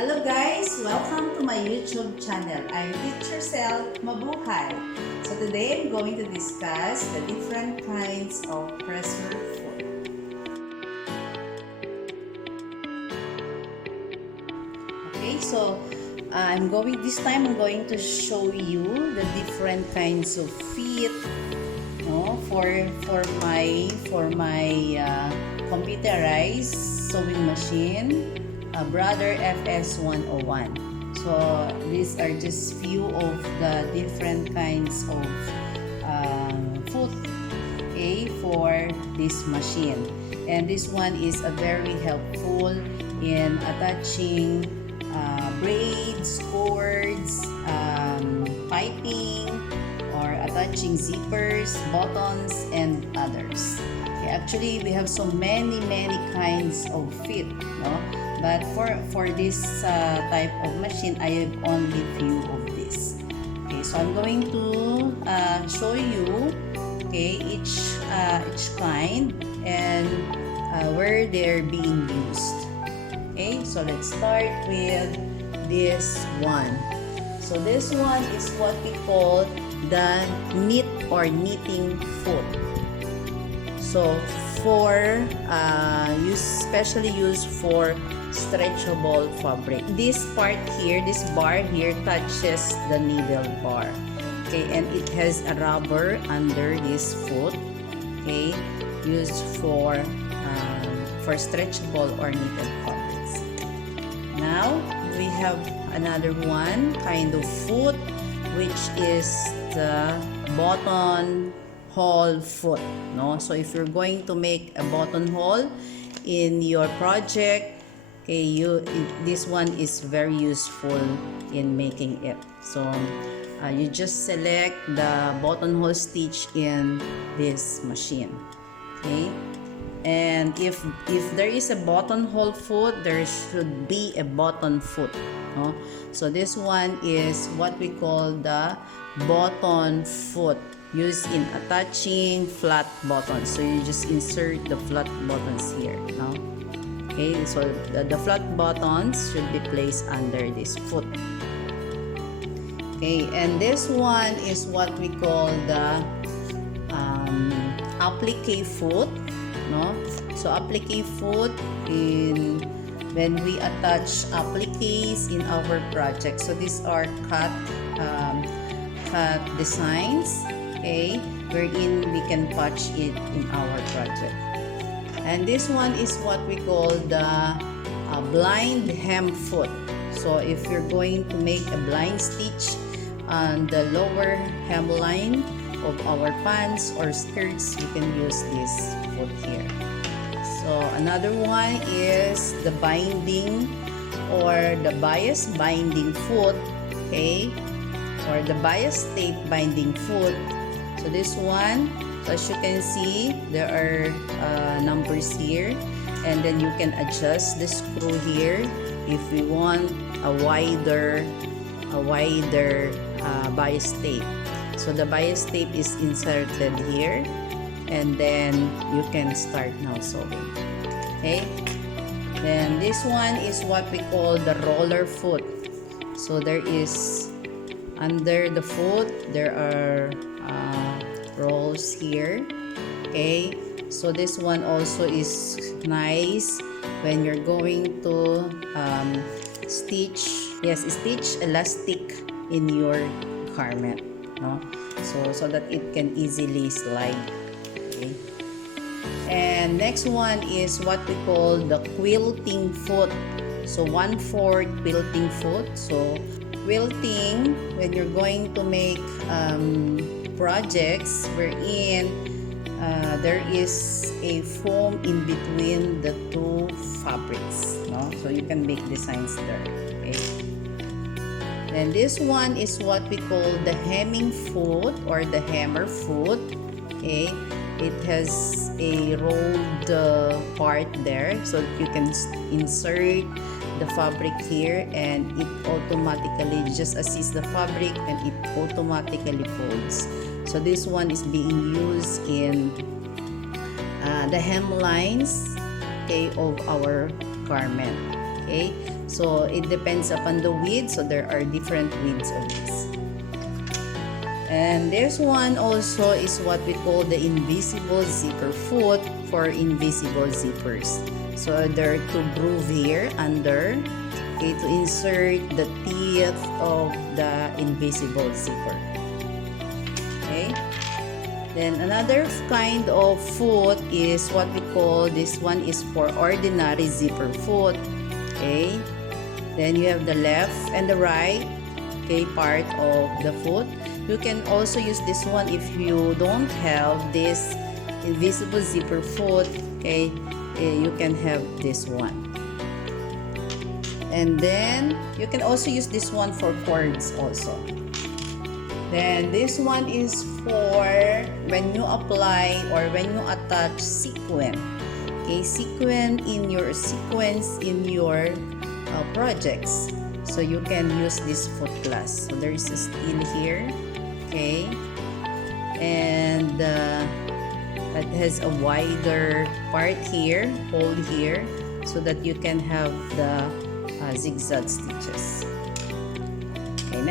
Hello guys! Welcome to my YouTube channel. I'm Teacher Cell Mabuhay. So today I'm going to discuss the different kinds of pressure food. Okay, so this time I'm going to show you the different kinds of feet, for my computerized sewing machine, Brother FS101. So these are just few of the different kinds of foot, for this machine. And this one is a very helpful in attaching braids, cords, piping, or attaching zippers, buttons, and others. Okay, actually, we have so many kinds of feet, but for this type of machine, I have only few of this. Okay, so I'm going to show you, each kind and where they're being used. Okay, so let's start with this one. So this one is what we call the knit or knitting foot. So for especially used for stretchable fabric. This part here, this bar here touches the needle bar. Okay, and it has a rubber under this foot. Okay, used for stretchable or knitted fabrics. Now we have another one kind of foot, which is the buttonhole foot. So if you're going to make a buttonhole in your project, this one is very useful in making it. So you just select the buttonhole stitch in this machine. Okay, and if there is a buttonhole foot, there should be a button foot. So this one is what we call the button foot, used in attaching flat buttons. So you just insert the flat buttons here. Okay, so the flat buttons should be placed under this foot. Okay, and this one is what we call the applique foot. So applique foot when we attach appliques in our project. So these are cut designs, wherein we can patch it in our project. And this one is what we call the blind hem foot. So if you're going to make a blind stitch on the lower hemline of our pants or skirts, you can use this foot here. So another one is the binding or the bias binding foot, or the bias tape binding foot. So this one, so as you can see, there are numbers here, and then you can adjust the screw here if we want a wider bias tape. So the bias tape is inserted here, and then you can start now sewing. Okay, then this one is what we call the roller foot. So there is under the foot there are rolls here. Okay, so this one also is nice when you're going to stitch elastic in your garment, so that it can easily slide. Okay, and next one is what we call the quilting foot. So 1/4 quilting foot. So quilting, when you're going to make projects wherein there is a foam in between the two fabrics, so you can make designs there. Okay, and this one is what we call the hemming foot or the hammer foot. Okay, it has a rolled part there, so you can insert the fabric here, and it automatically just assists the fabric, and it automatically folds. So this one is being used in the hemlines, of our garment. Okay, so it depends upon the width, so there are different widths of this. And there's one also is what we call the invisible zipper foot for invisible zippers. So there are two grooves here under, okay, to insert the teeth of the invisible zipper. Okay. Then another kind of foot is what we call, this one is for ordinary zipper foot. Okay. Then you have the left and the right, okay, part of the foot. You can also use this one if you don't have this invisible zipper foot, okay, you can have this one. And then you can also use this one for cords also. Then this one is for when you apply or when you attach sequin. Okay, sequin in your projects. So you can use this foot clasp. So there is a steel here. Okay, and it has a wider part here, hole here, so that you can have the zigzag stitches. Okay,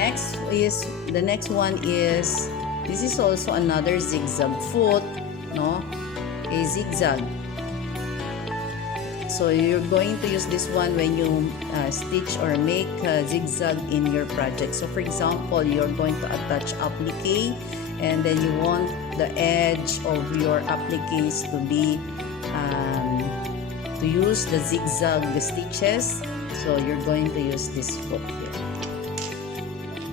the next one is, this is also another zigzag foot, no, a zigzag. So you're going to use this one when you stitch or make a zigzag in your project. So for example, you're going to attach applique, and then you want the edge of your appliques to be to use the zigzag stitches. So you're going to use this foot here.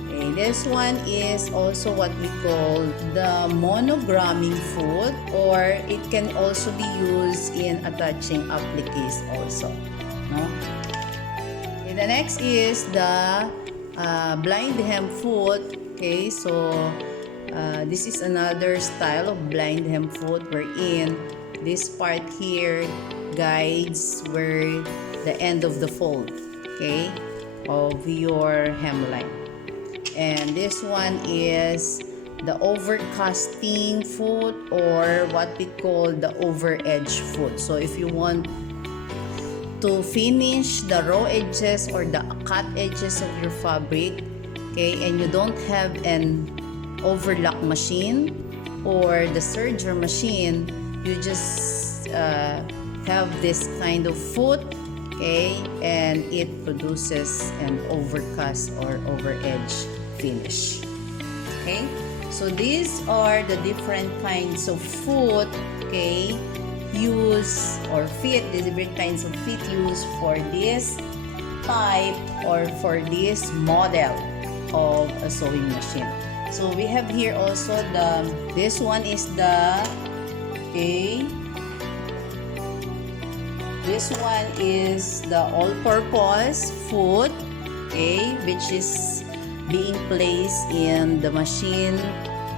Okay, this one is also what we call the monogramming foot, or it can also be used in attaching appliques also, no? Okay, the next is the blind hem foot. Okay, so this is another style of blind hem foot wherein this part here guides where the end of the fold, okay, of your hemline. And this one is the overcasting foot, or what we call the over edge foot. So if you want to finish the raw edges or the cut edges of your fabric, okay, and you don't have an overlock machine or the serger machine, you just have this kind of foot, okay, and it produces an overcast or over edge finish. Okay, so these are the different kinds of foot, okay, use or fit, the different kinds of fit used for this type or for this model of a sewing machine. So we have here also this one is the, okay, this one is the all-purpose foot, okay, which is being placed in the machine,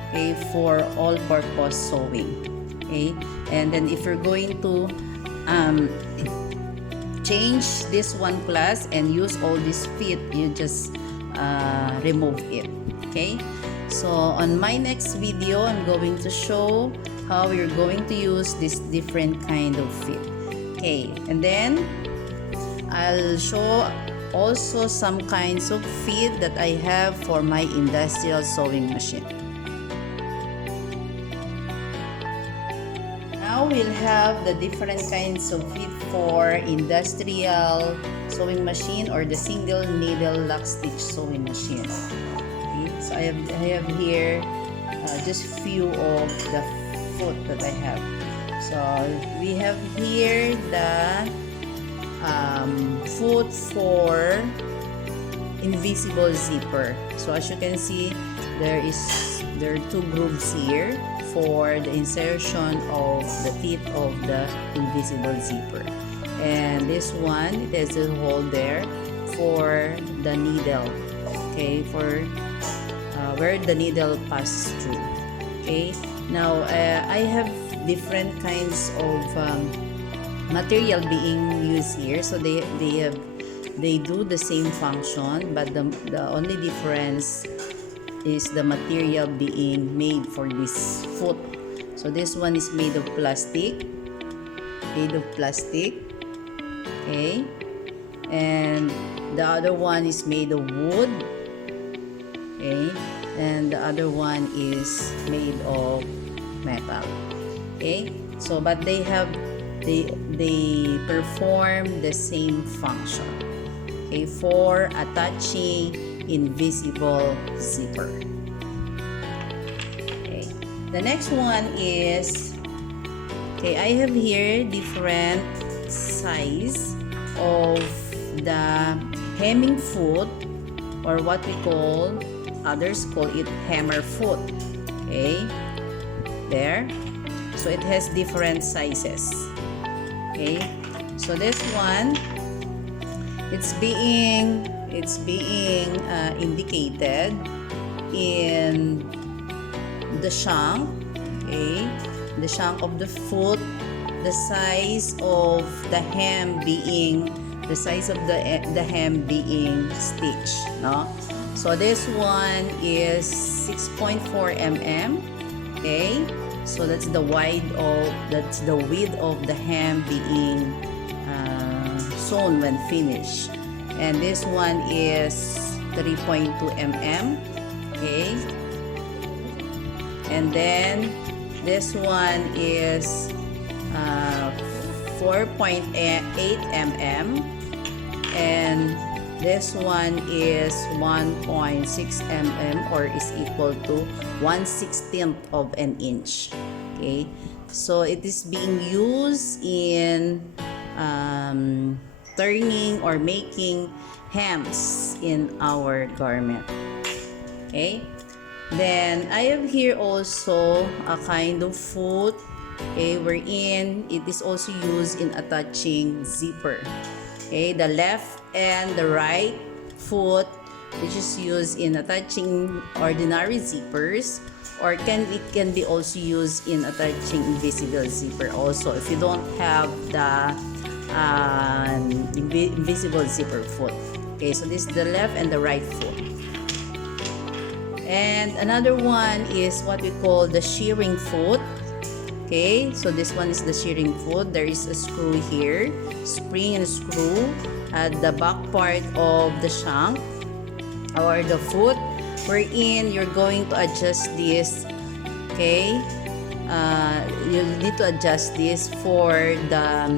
okay, for all-purpose sewing. Okay, and then if you're going to change this one class and use all this fit, you just remove it. Okay, so on my next video, I'm going to show how you're going to use this different kind of fit. Okay, and then I'll show also some kinds of fit that I have for my industrial sewing machine. Now we'll have the different kinds of fit for industrial sewing machine or the single needle lock stitch sewing machine. Okay, so I have here just few of the foot that I have. So we have here the foot for invisible zipper. So as you can see, there are two grooves here for the insertion of the teeth of the invisible zipper, and this one, it has a hole there for the needle, okay, for where the needle passes through. Okay, now I have different kinds of material being used here, so they do the same function, but the only difference is the material being made for this foot. So this one is made of plastic, okay, and the other one is made of wood, okay, and the other one is made of metal, okay. So but they perform the same function, okay, for attaching invisible zipper. Okay, the next one is, okay, I have here different size of the hemming foot, or what we call, others call it hammer foot, okay, there. So it has different sizes, okay. So this one, it's being indicated in the shank, okay, the shank of the foot, the size of the hem being stitched, no. So this one is 6.4 mm, okay. So that's the width of the hem being sewn when finished, and this one is 3.2 mm, okay. And then this one is 4.8 mm, and this one is 1.6 mm, or is equal to 1/16 of an inch, okay. So it is being used in turning or making hems in our garment, okay. Then I have here also a kind of foot, okay, wherein it is also used in attaching zipper, okay. The left and the right foot, which is used in attaching ordinary zippers, or it can be also used in attaching invisible zipper also, if you don't have the invisible zipper foot, okay. So this is the left and the right foot. And another one is what we call the shearing foot, okay. So this one is the shearing foot. There is a screw here, spring and screw at the back part of the shank or the foot, wherein you're going to adjust this, okay. You need to adjust this for the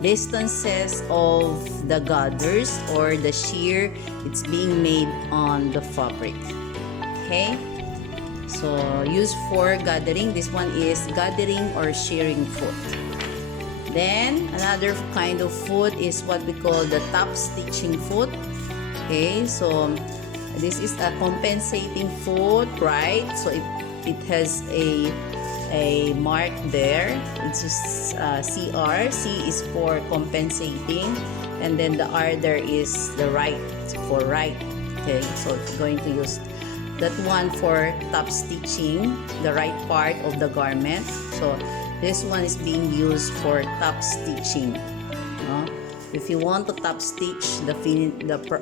distances of the gathers or the shear it's being made on the fabric, okay. So used for gathering, this one is gathering or shearing foot. Then another kind of foot is what we call the top stitching foot, okay. So this is a compensating foot, right? So it has a mark there. It's just CR. C is for compensating, and then the R there is the right, for right, okay. So it's going to use that one for top stitching the right part of the garment. So this one is being used for top stitching, no? If you want to top stitch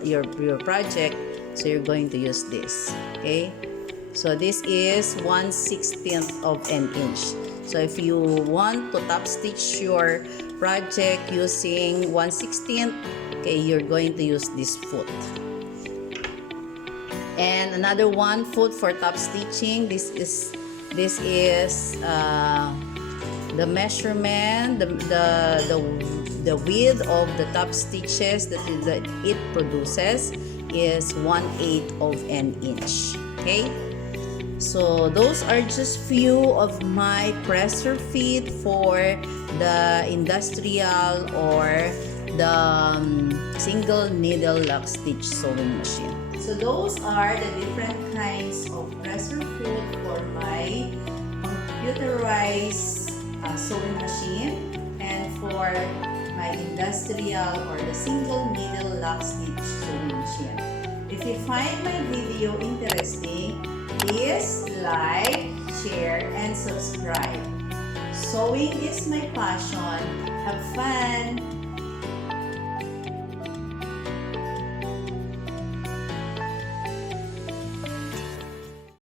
your project, so you're going to use this, okay. So this is 1/16 of an inch. So if you want to top stitch your project using 1/16, okay, you're going to use this foot. And another one foot for top stitching, this is the measurement, the width of the top stitches that it produces is 1/8 of an inch, okay. So those are just few of my presser fit for the industrial or the single needle lock stitch sewing machine. So those are the different kinds of presser foot for my computerized sewing machine, and for my industrial or the single needle lock stitch sewing machine. If you find my video interesting, please like, share, and subscribe. Sewing is my passion. Have fun!